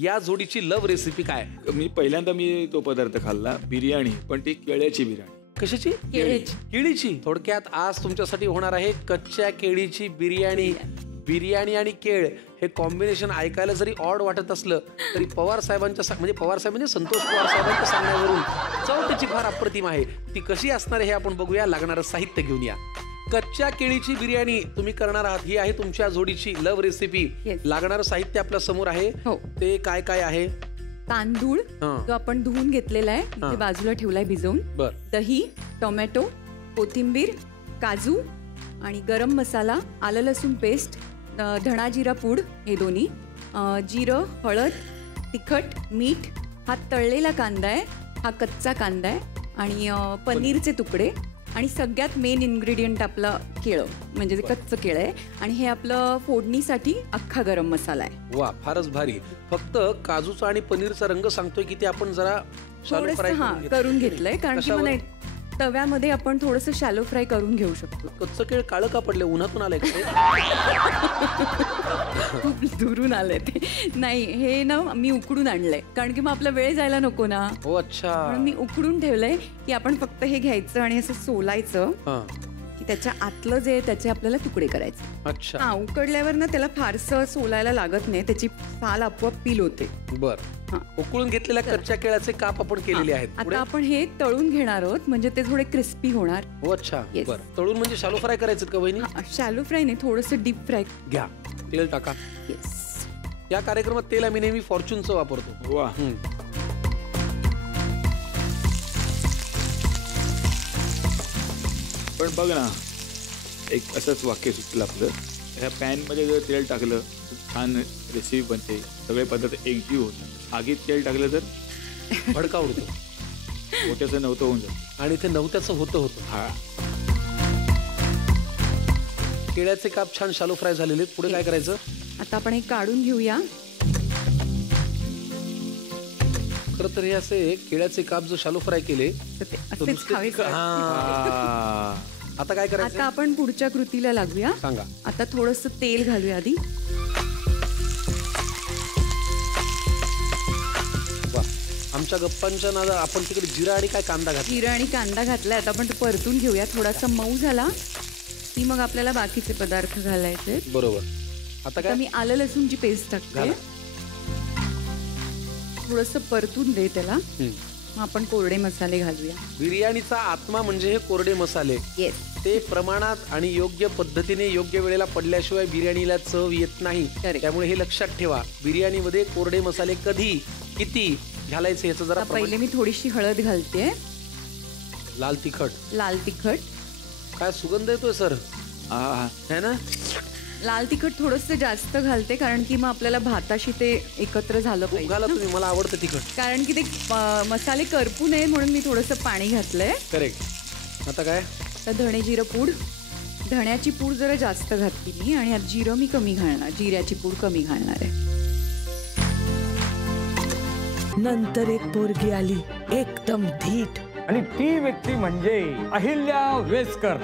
या जोडीची love recipe काय? पहिल्यांदा मी तो पदार्थ खाल्ला, बिर्याणी, पण ती केळ्याची बिर्याणी. कशाची? केळीची. थोडक्यात आज तुमच्यासाठी होणार आहे कच्च्या केळीची बिर्याणी. बिर्याणी आणि केळ हे कॉम्बिनेशन ऐकायला जरी ऑड वाटत असलं तरी पवार साहेबांच्या म्हणजे पवार साहेबांनी संतोष पवार साहेबांच्या सांगण्यावरून चव त्याची फार अप्रतिम आहे. ती कशी असणार आहे हे आपण बघूया. लागणारं साहित्य घेऊन या. कच्च्या केळीची बिर्याणी तुम्ही करणार आहात, ही आहे तुमच्या जोडीची लव्ह रेसिपी. लागणारं साहित्य आपल्या समोर आहे. ते काय काय आहे? तांदूळ जो आपण धुवून घेतलेला आहे, इथे बाजूला ठेवलाय भिजवून. दही, टोमॅटो, कोथिंबीर, काजू आणि गरम मसाला, आलं लसूण पेस्ट, धणा जिरा पूड हे दोन्ही, जिरं, हळद, तिखट, मीठ. हा तळलेला कांदा आहे, हा कच्चा कांदा आहे आणि पनीरचे तुकडे आणि सगळ्यात मेन इन्ग्रेडियंट आपलं केळं, म्हणजे कच्चं केळं आहे. आणि हे आपलं फोडणीसाठी अख्खा गरम मसाला आहे. वा, फारच भारी. फक्त काजूचा आणि पनीरचा रंग सांगतोय की ते आपण जरा शॅलो फ्राय करून घेतलंय, कारण की मला तव्यामध्ये आपण थोडंसं शॅलो फ्राय करून घेऊ शकतो. कच्चं केळ काळं का पडले? उन्हातून आलंय खूप दुरून आलंय ते. नाही, हे ना मी उकडून आणलंय, कारण की मग आपला वेळ जायला नको ना. हो, अच्छा. म्हणून मी उकडून ठेवलंय की आपण फक्त हे घ्यायचं आणि असं सोलायचं की त्याच्या आतलं जे त्याचे आपल्याला तुकडे करायचे. अच्छा. हा, उकडल्यावर ना त्याला फारसं सोलायला लागत नाही, त्याची साल आपोआप पील होते. बर. उकळून घेतलेल्या कच्च्या केळ्याचे काप आपण केलेले आहेत. आता आपण हे तळून घेणार आहोत, म्हणजे ते थोडे क्रिस्पी होणार. हो, अच्छा. बर. तळून म्हणजे शॅलो फ्राय करायचं का वहिनी? शॅलो फ्राय नाही, थोडंसं डीप फ्राय घ्या. तेल टाका. या कार्यक्रमात तेल आम्ही नेहमी फॉर्च्यूनचं वापरतो. वा. पण बघ ना, एक असंच वाक्य सुचलं आपलं, ह्या पॅनमध्ये जर तेल टाकलं खूप छान रेसिपी बनते, सगळे पदार्थ एकजीव होतात. आगीत तेल टाकलं तर भडका उडतो, मोठ्याचं नव्हतं होऊन जातं. आणि ते नव्हत्याचं होतं. हा. केळ्याचे काप छान शॅलो फ्राय झालेले. पुढे काय करायचं? आता आपण हे काढून घेऊया. खरं तर हे असे केळ्याचे काप जो शॅलो फ्राय केले. आता काय करायचं? आता आपण पुढच्या कृतीला लागूया. सांगा. आता थोडंसं तेल घालूया आधी. आमच्या गप्पांच्या नादा आपण तिकडे जिरा आणि काय कांदा घातला. जिरा आणि कांदा घातलाय. आता आपण तो परतून घेऊया. थोडासा मऊ झाला की मग आपल्याला बाकीचे पदार्थ घालायचे. बरोबर. आता काय? मी आलं लसूणची पेस्ट टाकते. थोडंसं परतून दे त्याला. मग आपण कोरडे मसाले घालूया. बिर्याणीचा आत्मा म्हणजे हे कोरडे मसाले. ते प्रमाणात आणि योग्य पद्धतीने योग्य वेळेला पडल्याशिवाय बिर्याणीला चव येत नाही. त्यामुळे हे लक्षात ठेवा, बिर्याणीमध्ये कोरडे मसाले कधी किती घालायचे याचं जरा. पहिले मी थोडीशी हळद घालते. लाल तिखट. काय सुगंध येतोय सर, है ना? लाल तिखट थोडंसं जास्त घालते, कारण की मग आपल्याला भाताशी ते एकत्र झालं पाहिजे. घाला तुम्ही, मला आवडतं तिखट. कारण की ते मसाले करपू नये म्हणून मी थोडंसं पाणी घातलंय. करेक्ट. आता काय? तर धणे जिरं पूड, धण्याची पूड जरा जास्त घातली मी, आणि जिरं मी कमी घालणार, जिऱ्याची पूड कमी घालणार आहे. नंतर एक पोरगी आली, एकदम धीट, आणि ती व्यक्ती म्हणजे अहिल्या वेसकर.